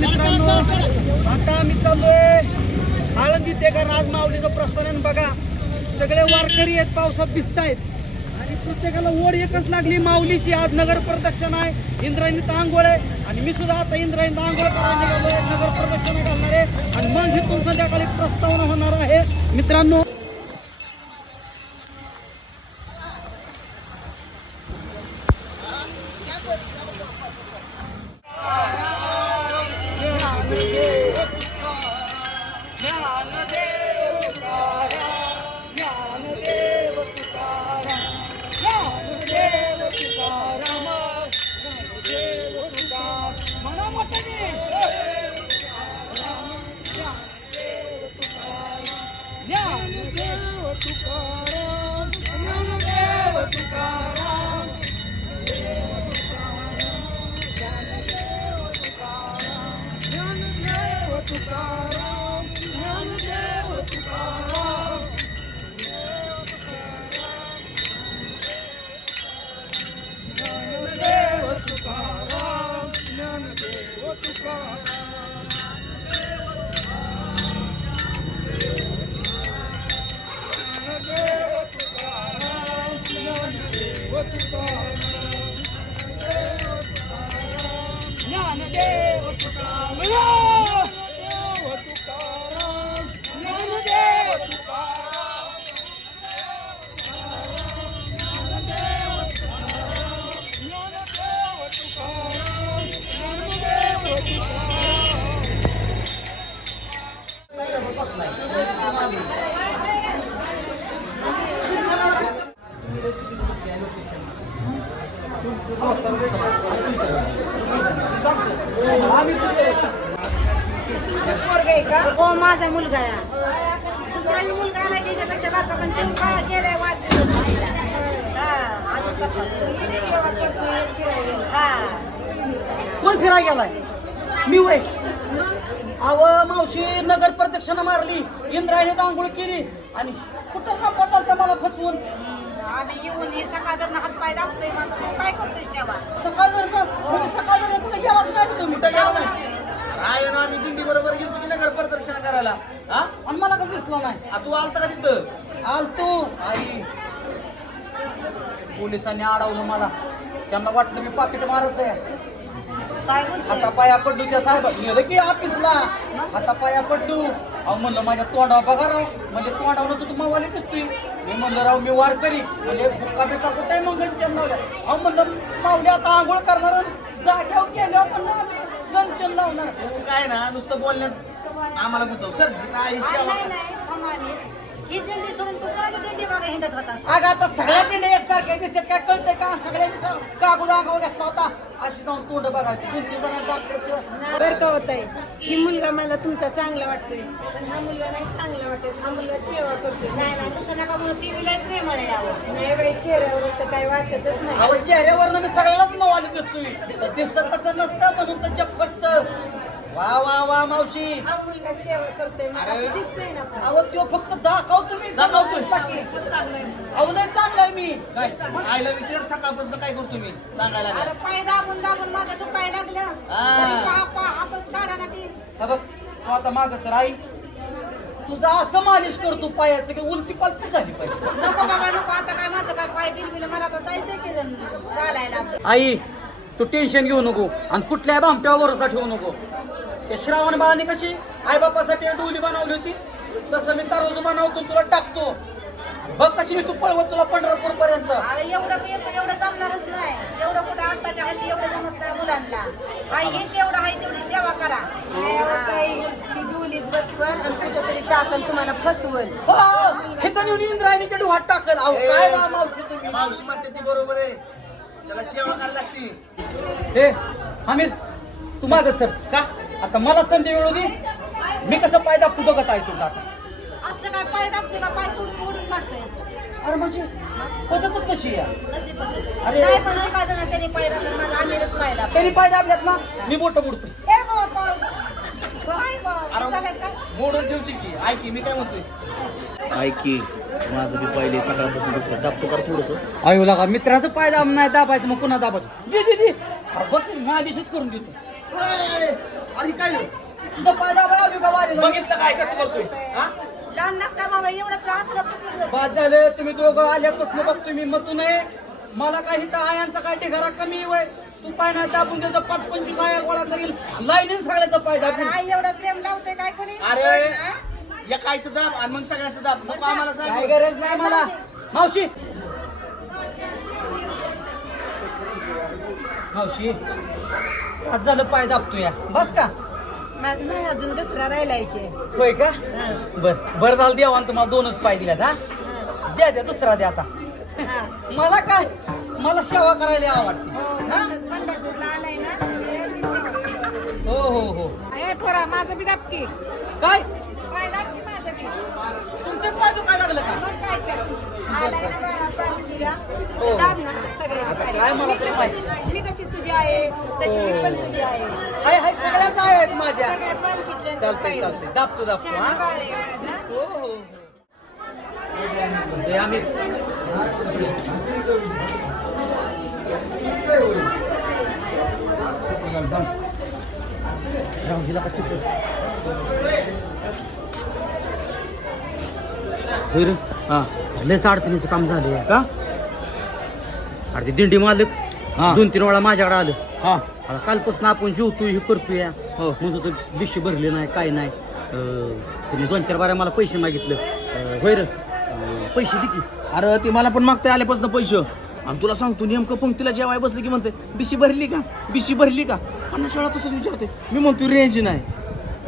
नमस्कार मित्रांनो आता आम्ही चाललोय. आळंदी ते का राजमाऊलीचं प्रस्थान बघा. सगळे वारकरी आहेत पावसात भिजत आहेत आणि प्रत्येकाला ओढ एकच लागली माऊलीची. आज नगर प्रदक्षिण आहे. इंद्रायणीत आंघोळ आहे. आणि मी सुद्धा आता इंद्रायणीत आंघोळ करायला नगर प्रदक्षिणा घालणार आहे. आणि मग इथून संध्याकाळी प्रस्तावना होणार आहे. मित्रांनो 네. हो माझा मुलगा आहे. दुसरा मुलगा आला त्याच्यापेक्षा बारका पण ते का गेलाय हा हा. कोण फिराय गेलाय? मी वय अव मावशी नगर प्रदक्षिणा मारली. इंद्रायणीत आंघोळ केली. आणि कुठं नफा चालतं मला फसवून? आम्ही येऊन हे सकाळ हात पाय दाबतोय माझा तू काय करतोय तेव्हा. सकाळ जर का म्हणजे सकाळ जर कुठे गेलाच नाही तुम्ही कुठं गेला नाही. ना आम्ही दिंडी बरोबर गेलो की करायला? हा? आणि मला कसं दिसला नाही? आ, तू आलता का तिथं? आलतो. आई. पोलिसांनी अडवलं मला. त्यांना वाटलं मी पाकिट मारच आहे. काय आता पाया पडू त्या साहेब नेलं की ऑफिसला. आता पाया पडू अहो म्हणलं माझ्या तोंडावर बघा राव. म्हणजे तोंडावर तू मावाले दिसतोय. मी म्हणलं राव मी वार करी. म्हणजे बुक्का बिक्का कुठे मग गंचन लावल्या? अहो म्हणलं माऊली आता आंघोळ करणार आणि जाग्यावर गेल्यावर म्हणलं आम्ही गंचन लावणार. तू काय ना नुसतं बोलण्यात आम्हाला गुतव. सर काय आ, सेवा नाही नाही थांबा आम्ही. ही दिंडी सोडून तू कोणाची दिंडी बघा हिंडत होतास अगं आता सगळ्या तिने एकसारखे दिसतात. काय कळतंय का? सगळ्यांनी स- कागद अंगावर घेतला होता. अशी जाऊन तोंड बघायची. दोन तीन जणांचा अक्षरशः बरं का होत आहे ही मुलगा मला तुमचा चांगला वाटतोय. पण हा मुलगा नाही चांगला वाटत हा मुलगा सेवा करतोय. नाही नाही तसं नका म्हणून ती विलाय प्रेमळ आहे यावं नाही बाई चेहऱ्यावर तर काही वाटतच नाही. अहो चेहऱ्यावरनं मी सगळ्यालाच नवाली दिसतोय. दिसतं तसं नसतं म्हणून तर जप बसतं वा वा वा मावशी. हा मुलगा सेवा करतोय मला अरे. असं दिसतंय ना पण. अहो तो फक्त दाखवतो मी दाखवतोय. अहो लय चांगला आहे मी. काय? आईला विचार सकाळपासून काय करतो मी? सांगायला अरे. पाय दाबून दाबून माझं दुखाय लागलं. हा. तरी पा पा हातच काढा ना ती. हा बघ तू आता माग सर आई. तुझा असं मालिश करतो पायाचं की उलटी पालती झाली पाहिजे. नको बाबा नको. आता काय माझं काय पाय बिलबिल मला आता जायचंय की जण चालायला. आई तू टेन्शन घेऊ नको. आणि कुठल्या भामट्यावर भरोसा ठेवू नको. ते श्रावण बाळाने कशी आई बापासाठी डोली बनवली होती. तसं मी तरोजू बनवतो तुला टाकतो. बघ कशी मी तू पळवत तुला पंढरपूर पर्यंत अरे एवढं मी एवढं जमणारच नाही. एवढं कुठं आत्ताच्या हल्ली एवढं जमत नाही मुलांना. हेच एवढं आहे तेवढी सेवा करा. डोलीत बसवल आणि कुठेतरी टाकल तुम्हाला फसवल हो हे तर नेऊन इंद्रायणीच्या डोहात टाकल. अहो काय बा मावशी तुम्ही? मावशी म्हणते ती बरोबर आहे. त्याला सेवा करायला लागती. हे आमिर तू माग सर. का? आता मला संधी मिळू दे. मी कसं पायदा तू बघत आहे तुझा. आता असलं काय पाय दाबते का? पाय तुडून अरे म्हणजे पद्धतच तशी आहे. अरे. नाही पण सकाळ जण त्यांनी पाय दाबले माझा आमिरच पाय दाबला. त्यांनी पाय दाबल्यात ना मी मोठं मोडतो ए बाबा काय बाबा? अरे काय काय? मोडून ठेवची की? ऐकी मी काय म्हणतोय? ऐक की माझं बी पहिले सकाळपासून दुखतं. दाबतो कर थोडस? अयो लागा मित्राचं पाय दाब नाही दाबायचं मग पुन्हा दाबायचं? दे दे दे. अरे बघ ना दिवशीच करून देतो. अरे काय रे? तुझं पाय दाबायला आली का वारीला? बघितलं काय कसं बोलतोय हा? लहान नका बाबा एवढं त्रास नको बाद झालं तुम्ही दोघं आल्यापासून बघतो मी मग तू नाही. मला काही तर आयांचा काय ढिगारा कमी वय. तू पाय नाही दाबून त्याचा पाच पंचवीस आया गोळा करील. लाईनीन सगळ्याचा पाय दाबून. आई एवढं प्रेम लावते काय कोणी? अरे? या कायचं दाब आणि मग सगळ्यांचं दाब. नको आम्हाला काय सांग. गरज नाही मला. मावशी. मावशी. आज झालं पाय दाबतो या बस का? माझं नाही अजून दुसरा राहिलाय की. होय का? बर बर झालं देवान तुम्हाला दोनच पाय दिल्यात हा? द्या द्या दुसरा द्या आता. मला काय? मला सेवा करायला आवडते हा? पंढरपूरला आलाय ना सगळ्यांची सेवा करायची. हो हो हो. ए पोरा माझं बी दाबकी काय? काय दाबकी माझं बी. तुमचे पाय काय लागलं का? काय हो. काय मला तरी माहिती. तु- मी कशी तुझी आहे? तशी मी पण तुझी आहे. हाय हाय सगळ्याच आहेत माझ्या. चालतंय चालतंय. दाबतो दाबतो हा? हो? हो हो. हे. आम्ही रे हा. लयच अडचणीचं काम झालं का? अरे ते दिंडी मालक हा. दोन तीन वेळा माझ्याकडे आलं. हा. आता कालपासून आपण जेवतोय हे करतोय हो. म्हणतो तो बिशी भरले नाही काय नाही. अं, त्यांनी दोन चार बाऱ्या मला पैसे मागितलं. अं, होय रे. अं, पैसे दे की. अरे ते मला पण मागताय आल्यापासून पैसे. आणि तुला सांगतो नेमकं पंक्तीला जेवाय बसले की म्हणते बिशी भरली का? बिशी भरली का? पन्नास वेळा तसंच विचारते मी म्हणतो रेंज नाही.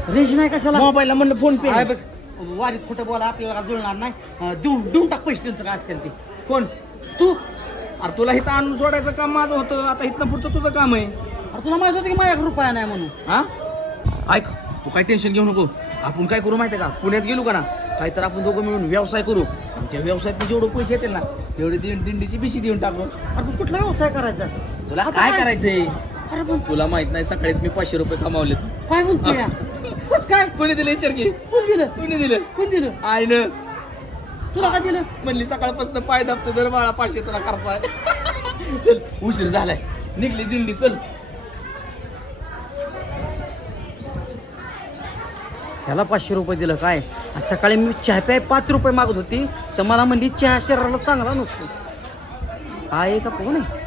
रेंज नाही कशाला? मोबाईलला म्हणलं फोन पे काय बघ. वारीत खोटं बोला आपल्याला जुळणार नाही. देऊन देऊन टाक पैसे त्यांचं काय असतील ते. कोण? तू? अरे तुला इथं आणून सोडायचं काम माझं होतं. आता इथनं पुढचं तुझं काम आहे. अरे तुला माहीत होतं की माझ्याकडे रुपया नाही म्हणून? हा? ऐक तू काय टेन्शन घेऊ नको. आपण काय करू माहितीये का? पुण्यात गेलो का ना? काय तर आपण दोघं मिळून व्यवसाय करू. आणि त्या व्यवसायात जेवढे पैसे येतील ना तेवढे दिं- दिंडीची बिशी देऊन टाकू. अरे कुठला व्यवसाय करायचा? तुला आता काय? करायचंय? अरे पण तुला माहीत नाही सकाळीच मी पाचशे रुपये कमावलेत. काय म्हणतोय कस काय? कोणी दिलं विचार की? कोण दिलं? कोणी दिलं? कोण दिलं? आय न तुला काय दिलं? म्हणली सकाळपासून पाय दाबतो दर बाळा पाचशे तुला खर्च आहे चल उशीर झालाय. निघली दिंडी चल. ह्याला पाचशे रुपये दिलं काय? सकाळी मी चहा प्याय पाच रुपये मागत होती तर मला म्हणली चहा शरीराला चांगला नसतो. हा आहे का कोण नाही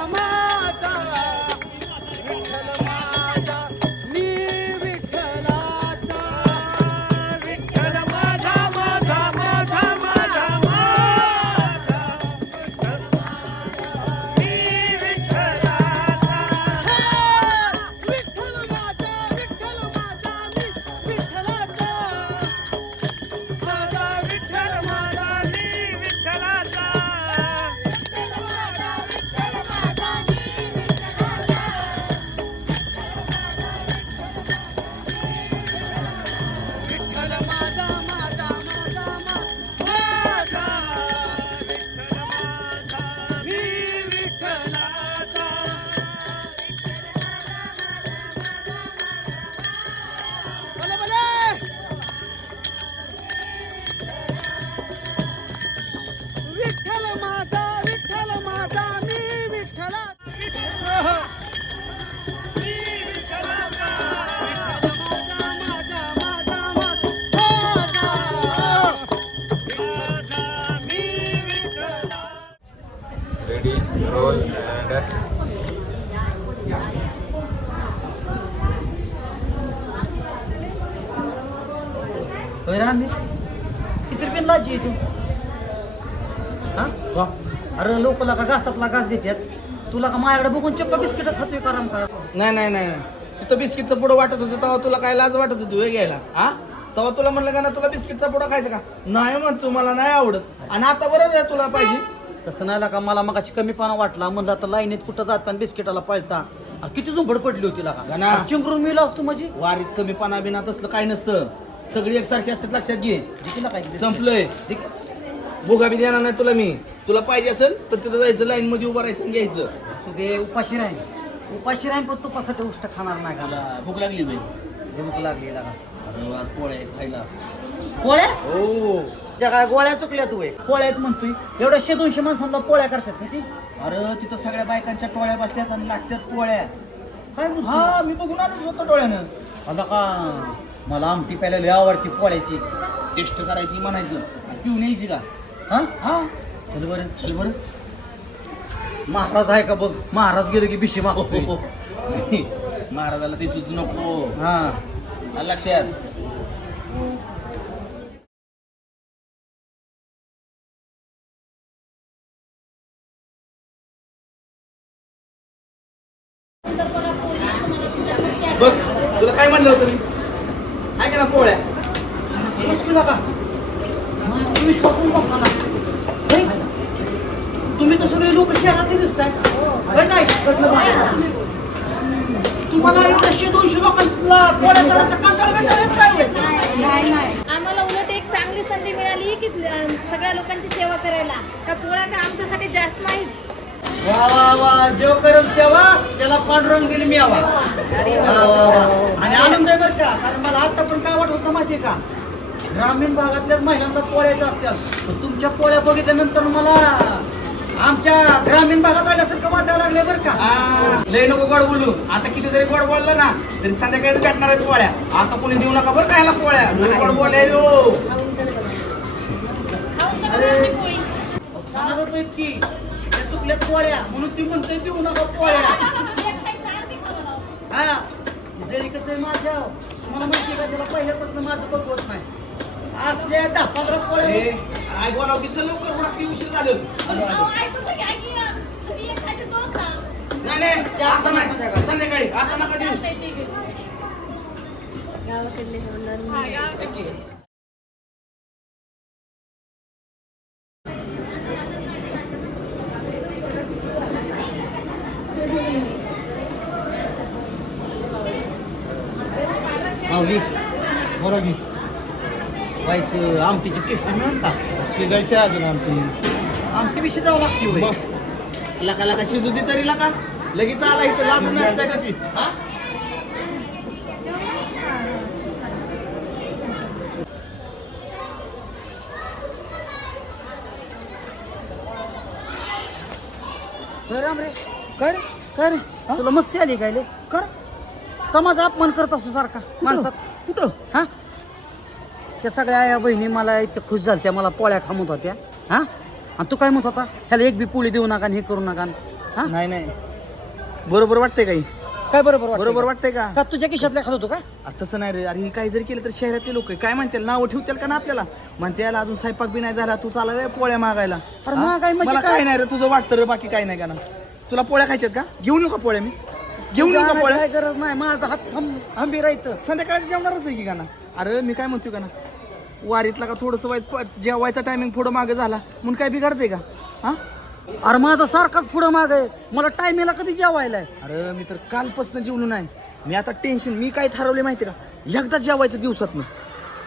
हा? वा. अरे लोकला का घासातला घास देतात तुला का माझ्याकडे बघून चक्क बिस्किट खातोय कराम करा नाही नाही नाही नाही. तिथं बिस्किटचं पुढं वाटत होतं तेव्हा तुला काय लाज वाटत होती वेळ घ्यायला? हा? तेव्हा तुला म्हणलं का ना तुला बिस्किटचा पुढं खायचं का? नाही म्हणतो मला नाही आवडत. आणि आता बरोबर आहे तुला पाहिजे. तसं नाही का मला मगाशी कमीपणा वाटला. म्हणलं आता लाईनीत कुठं जाताना बिस्किटाला पळता. अरे किती झुंबड पडली होती ना. लागा चिंगरून मिळला असतो माझी. वारीत कमी पाना बिना तसलं काय नसतं. सगळी एकसारखी असतात लक्षात घे. तिला काय संपलंय. ठीक भोगा बी देणार नाही तुला मी. तुला पाहिजे असेल तर तिथं जायचं लाईन मध्ये उभं राहायचं आणि घ्यायचं. असू दे उपाशी राहीन. उपाशी राहीन पण तू पासाठी उष्ट खाणार नाही का? मला भूक लागली बाई. भूक लागली लागा अरे आज पोळ्या आहेत खायला. पोळ्या? हो. त्या काय गोळ्या चुकल्या तू एक. पोळ्या आहेत म्हणतोय. एवढ्या शे दोनशे माणसांना पोळ्या करतात का ती? अरे तिथं सगळ्या बायकांच्या टोळ्या बसल्यात आणि लागतात पोळ्या. काय? हा मी बघून आलो होतो डोळ्यानं. आता का? मला आमटी प्यायला लय आवडती पोळ्याची. टेस्ट करायची म्हणायचं. आणि पिऊन यायची का? हा? हा? चल बरं चल बरं. महाराज आहे का बघ? महाराज गेले की मागतो नाही, महाराजाला ते सुच नको. हा. लक्षात बघ तुला काय म्हणलं होतं मी काय का ना पोळ्या मुश्किल का माझा विश्वासच बसाना होय? तुम्ही तर सगळे लोक शहरातले दिसताय. होय काय? तुम्हाला एवढ्या शे दोनशे लोकांना पोळ्या करायचा कंटाळा बिंटाळा येत नाही होय? आम्हाला उलट एक चांगली संधी मिळाली की सगळ्या लोकांची सेवा करायला. त्या पोळ्या आमच्यासाठी जास्त वा वा वा. जो करेल सेवा त्याला पांडुरंग दिली मी आवा. आणि आनंद आहे बरं का कारण मला आता पण काय वाटत होतं माहितीये का? ग्रामीण भागातल्या महिलांना पोळ्याच्या असतात तुमच्या पोळ्या बघितल्यानंतर मला ग्रामीण भागात आल्यासारखं वाटायला लागले बरं का. लय नको गोड बोलू. आता किती जरी गोड बोलला ना तरी संध्याकाळी भेटणार आहेत पोळ्या. आता कोणी देऊ नका बरं खायला पोळ्या. लय गोड बोलाय अरे चुकल्यात पोळ्या. म्हणून ती म्हणते देऊ नका पोळ्या. हा जळीकच आहे माझ्या. तुम्हाला माहिती का त्याला पहिल्यापासून माझं बघवत नाही. आज त्या दहा पंधरा पोळ्या काय बोलावं की लवकर उडा उशीर झालं आलो, आलो. नाही नाही आता नाही संध्याकाळी. आता नका देऊ. माऊली बरोबर व्हायचं आमटीची टेस्ट मिळत शिजायची अजून आमटी. आमटी बी शिजावं लागते. लका लका शिजू दे तरी लका. लगेच आला इथं लाज नसते का ती? हा? कर राम रे. कर कर तुला मस्ती आली काय ले कर. का माझा अपमान करत असतो सारखा माणसात? कुठं? हा? त्या सगळ्या या बहिणी मला इतक्या खुश झाल्या मला पोळ्या थांबत होत्या. हा? आणि तू काय म्हणत होता? ह्याला एक बी पोळी देऊ नका आणि हे करू नका हा? नाही नाही. बरोबर वाटतंय काही? काय बरोबर वाटतंय? बरोबर? वाटतंय का? का तुझ्या खिशातल्या खात होतो का? अरे तसं नाही रे. अरे हे काही जरी केलं तर शहरातले लोक काय म्हणतील? नावं ठेवतील का ना आपल्याला? म्हणते याला अजून स्वयंपाक बी नाही झाला. तू चाला पोळ्या मागायला. अरे हा? महागाई म्हणजे मला काय? काय नाही रे. तुझं वाटतं रे बाकी काय नाही का ना? तुला पोळ्या खायच्यात का? घेऊन येऊ का पोळ्या मी? घेऊन येऊ का पोळ्या? काय गरज नाही. माझा हात हम- हंबीर राहतं संध्याकाळचं जेवणारच आहे की का ना? अरे मी काय म्हणतो का ना? वारीतला का थोडंसं वाईट जेवायचा टायमिंग पुढं मागे झाला. म्हणून काय बिघडते का? हा अरे माझा सारखाच पुढं माग आहे. मला टायमेला कधी जेवायला आहे? अरे मी तर कालपासून जेवलो नाही. मी आता टेन्शन मी काय ठरवले माहिती का? एकदा जेवायचं दिवसात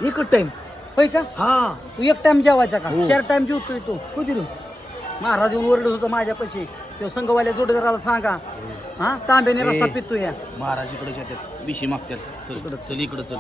एकच टाइम होय का? हा. तू एक टाइम जेवायचा का? हो. चार टाइम जेवतोय तू. कधी रे महाराज येऊन ओरडत होतो माझ्यापाशी. तो संघवाल्या जोडीदाराला सांगा. हा तांब्याने रस्सा ए. पितो या महाराज इकडे विशी मागतात. चल चल इकडं चल.